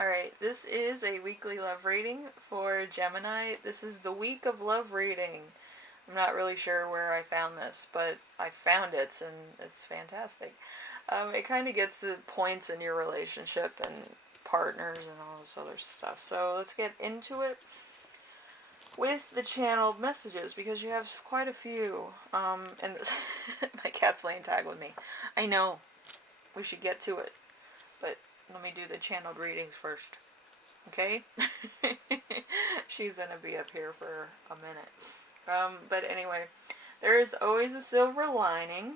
Alright, this is a weekly love reading for Gemini. This is the week of love reading. I'm not really sure where I found this, but I found it and it's fantastic. It kind of gets the points in your relationship and partners and all this other stuff. So let's get into it with the channeled messages because you have quite a few. And this my cat's playing tag with me. I know. We should get to it. But let me do the channeled readings first. Okay? She's gonna be up here for a minute. But anyway, there is always a silver lining.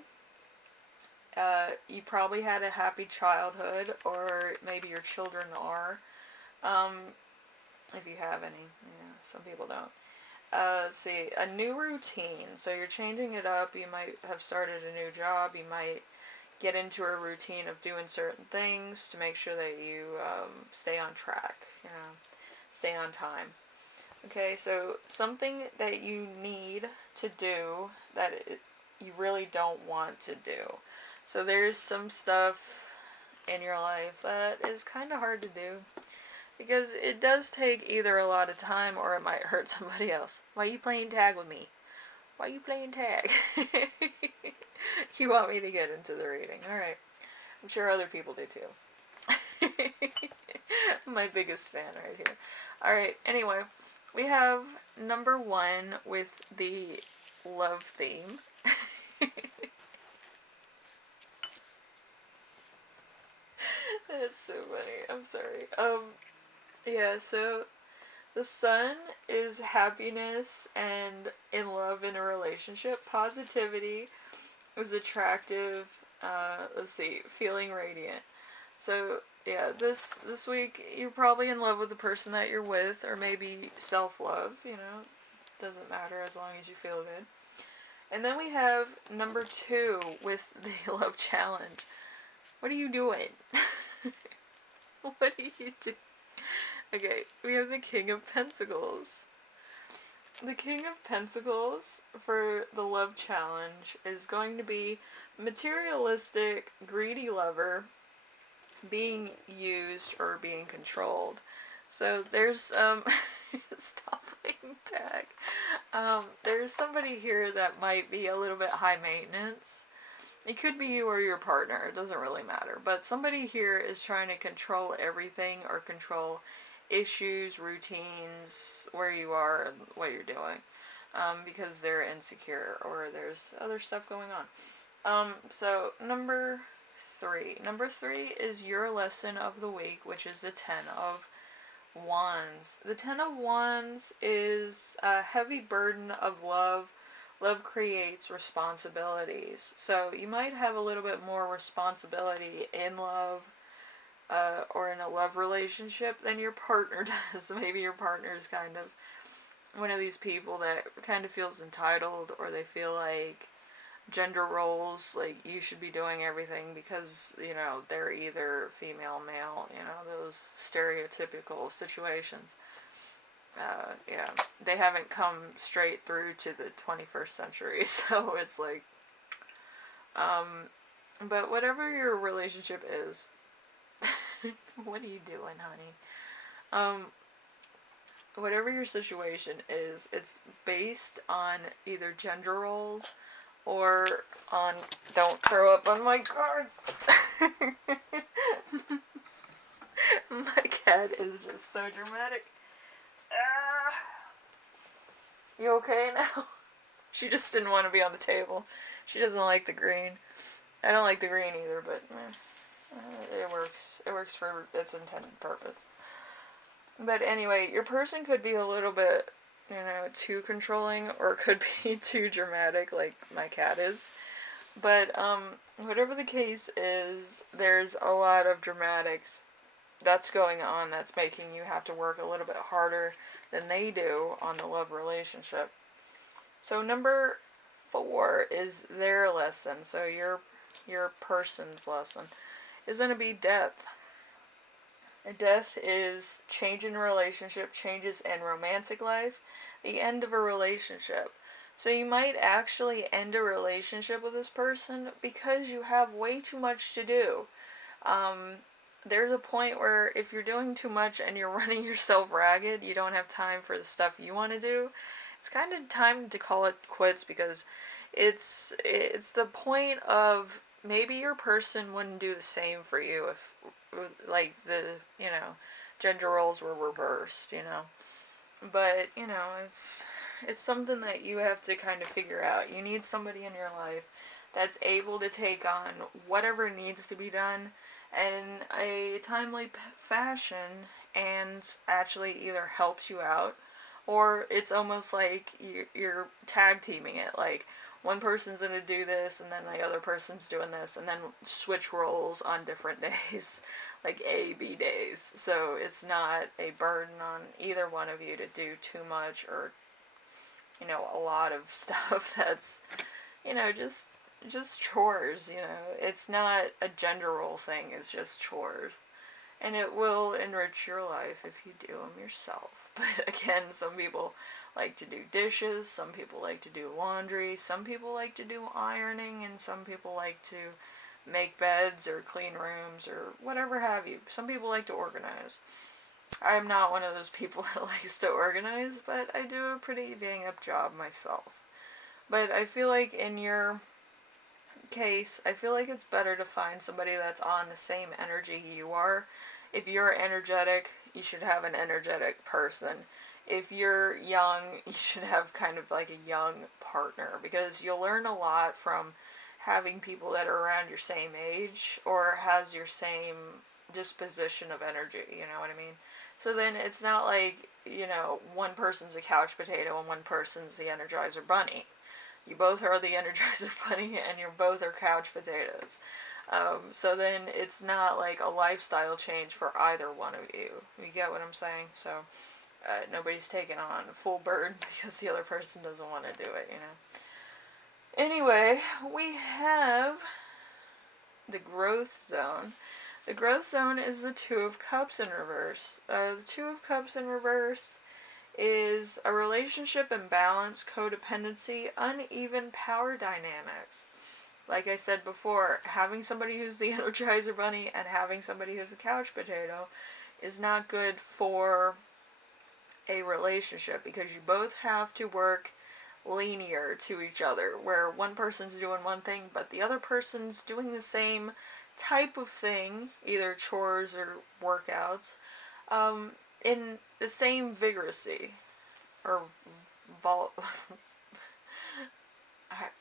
You probably had a happy childhood, or maybe your children are. If you have any. Some people don't. Let's see. A new routine. So you're changing it up. You might have started a new job. You might get into a routine of doing certain things to make sure that you stay on track, stay on time. Okay, so something that you need to do that you really don't want to do. So there's some stuff in your life that is kind of hard to do because it does take either a lot of time or it might hurt somebody else. Why are you playing tag with me? Why are you playing tag? You want me to get into the reading. Alright. I'm sure other people do too. My biggest fan right here. Alright, anyway. We have number 1 with the love theme. That's so funny. I'm sorry. Yeah, so the sun is happiness and in love in a relationship. Positivity is attractive. Let's see, feeling radiant. So yeah, this week you're probably in love with the person that you're with, or maybe self-love. Doesn't matter as long as you feel good. And then we have number 2 with the love challenge. What are you doing? What are you doing? Okay, we have the King of Pentacles. The King of Pentacles for the love challenge is going to be materialistic, greedy lover being used or being controlled. So there's stop playing tag. There's somebody here that might be a little bit high maintenance. It could be you or your partner, it doesn't really matter. But somebody here is trying to control everything or control issues, routines, where you are and what you're doing. Because they're insecure or there's other stuff going on. So number 3. Number 3 is your lesson of the week, which is the 10 of Wands. The 10 of Wands is a heavy burden of love. Love creates responsibilities. So you might have a little bit more responsibility in love or in a love relationship than your partner does. Maybe your partner is kind of one of these people that kind of feels entitled, or they feel like gender roles, like you should be doing everything because, they're either female, male, those stereotypical situations. Yeah, they haven't come straight through to the 21st century, so it's like, but whatever your relationship is, what are you doing, honey? Whatever your situation is, it's based on either gender roles or on, don't throw up on my cards. My cat is just so dramatic. You okay now? She just didn't want to be on the table. She doesn't like the green. I don't like the green either, but it works. It works for its intended purpose. But anyway, your person could be a little bit, too controlling, or could be too dramatic, like my cat is. But whatever the case is, there's a lot of dramatics that's going on that's making you have to work a little bit harder than they do on the love relationship. So number 4 is their lesson. So your person's lesson is going to be death. Death is change in relationship, changes in romantic life, the end of a relationship. So you might actually end a relationship with this person because you have way too much to do. there's a point where if you're doing too much and you're running yourself ragged, you don't have time for the stuff you want to do. It's kind of time to call it quits, because it's the point of maybe your person wouldn't do the same for you if, like, the, gender roles were reversed, But, it's something that you have to kind of figure out. You need somebody in your life that's able to take on whatever needs to be done in a timely fashion, and actually either helps you out, or it's almost like you're tag teaming it. Like, one person's going to do this, and then the other person's doing this, and then switch roles on different days, like A-B days. So it's not a burden on either one of you to do too much, or, a lot of stuff that's, just chores, It's not a gender role thing, it's just chores. And it will enrich your life if you do them yourself. But again, some people like to do dishes, some people like to do laundry, some people like to do ironing, and some people like to make beds or clean rooms or whatever have you. Some people like to organize. I'm not one of those people that likes to organize, but I do a pretty bang up job myself. But I feel like in your case, I feel like it's better to find somebody that's on the same energy you are. If you're energetic, you should have an energetic person. If you're young, you should have kind of like a young partner, because you'll learn a lot from having people that are around your same age or has your same disposition of energy, you know what I mean? So then it's not like, one person's a couch potato and one person's the Energizer Bunny. You both are the Energizer Bunny and you both are couch potatoes. So then it's not like a lifestyle change for either one of you. You get what I'm saying? So nobody's taking on full burden because the other person doesn't want to do it, Anyway, we have the growth zone. The growth zone is the Two of Cups in reverse. The Two of Cups in reverse is a relationship imbalance, codependency, uneven power dynamics. Like I said before, having somebody who's the Energizer Bunny and having somebody who's a couch potato is not good for a relationship, because you both have to work linear to each other, where one person's doing one thing but the other person's doing the same type of thing, either chores or workouts, in the same vigorously, or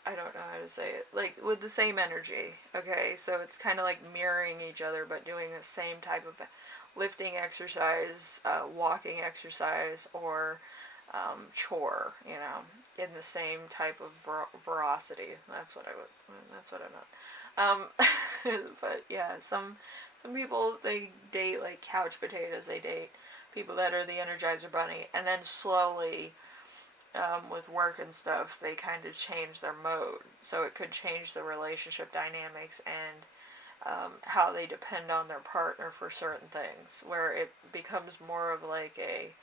I don't know how to say it, like with the same energy, okay? So it's kind of like mirroring each other but doing the same type of lifting exercise, walking exercise, or chore, in the same type of veracity. That's what I meant. But yeah, some people, they date like couch potatoes. They date people that are the Energizer Bunny, and then slowly, with work and stuff, they kind of change their mode. So it could change the relationship dynamics and how they depend on their partner for certain things, where it becomes more of like a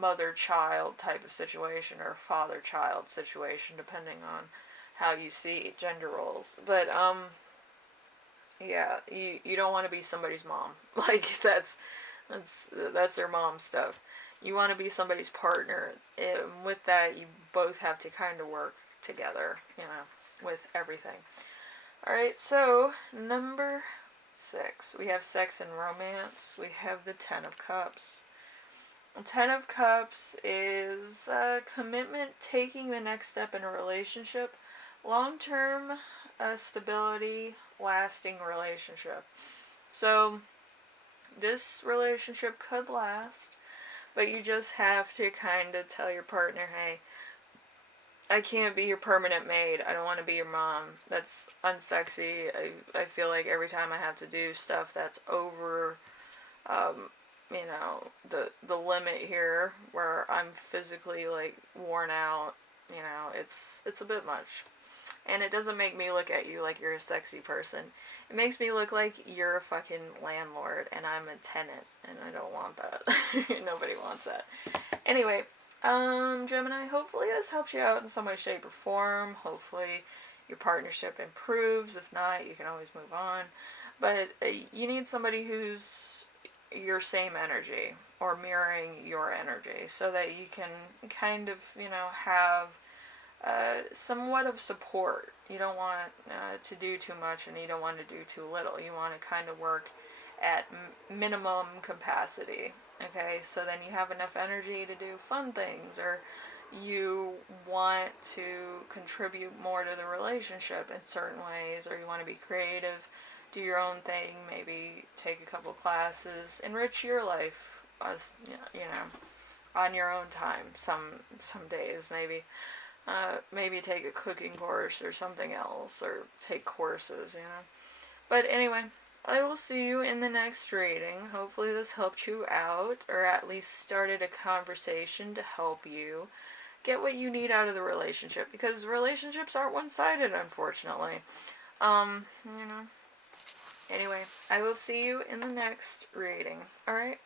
mother-child type of situation, or father-child situation, depending on how you see gender roles. But yeah, you don't want to be somebody's mom. Like, that's their mom stuff. You want to be somebody's partner, and with that, you both have to kind of work together, with everything. Alright, so number 6, we have sex and romance. We have the Ten of Cups. The Ten of Cups is commitment, taking the next step in a relationship, long-term stability, lasting relationship. So this relationship could last, but you just have to kind of tell your partner, hey, I can't be your permanent maid. I don't want to be your mom. That's unsexy. I feel like every time I have to do stuff that's over, the limit here, where I'm physically, like, worn out, it's a bit much. And it doesn't make me look at you like you're a sexy person. It makes me look like you're a fucking landlord and I'm a tenant, and I don't want that. Nobody wants that. Anyway, Gemini, hopefully this helps you out in some way, shape, or form. Hopefully your partnership improves. If not, you can always move on. But you need somebody who's your same energy or mirroring your energy so that you can kind of, have somewhat of support. You don't want to do too much and you don't want to do too little. You want to kind of work at minimum capacity. Okay, so then you have enough energy to do fun things, or you want to contribute more to the relationship in certain ways, or you want to be creative, do your own thing, maybe take a couple classes, enrich your life as on your own time. Some days maybe. Maybe take a cooking course or something else, or take courses. But anyway, I will see you in the next reading. Hopefully this helped you out, or at least started a conversation to help you get what you need out of the relationship, because relationships aren't one-sided, unfortunately. You know. Anyway, I will see you in the next reading. Alright?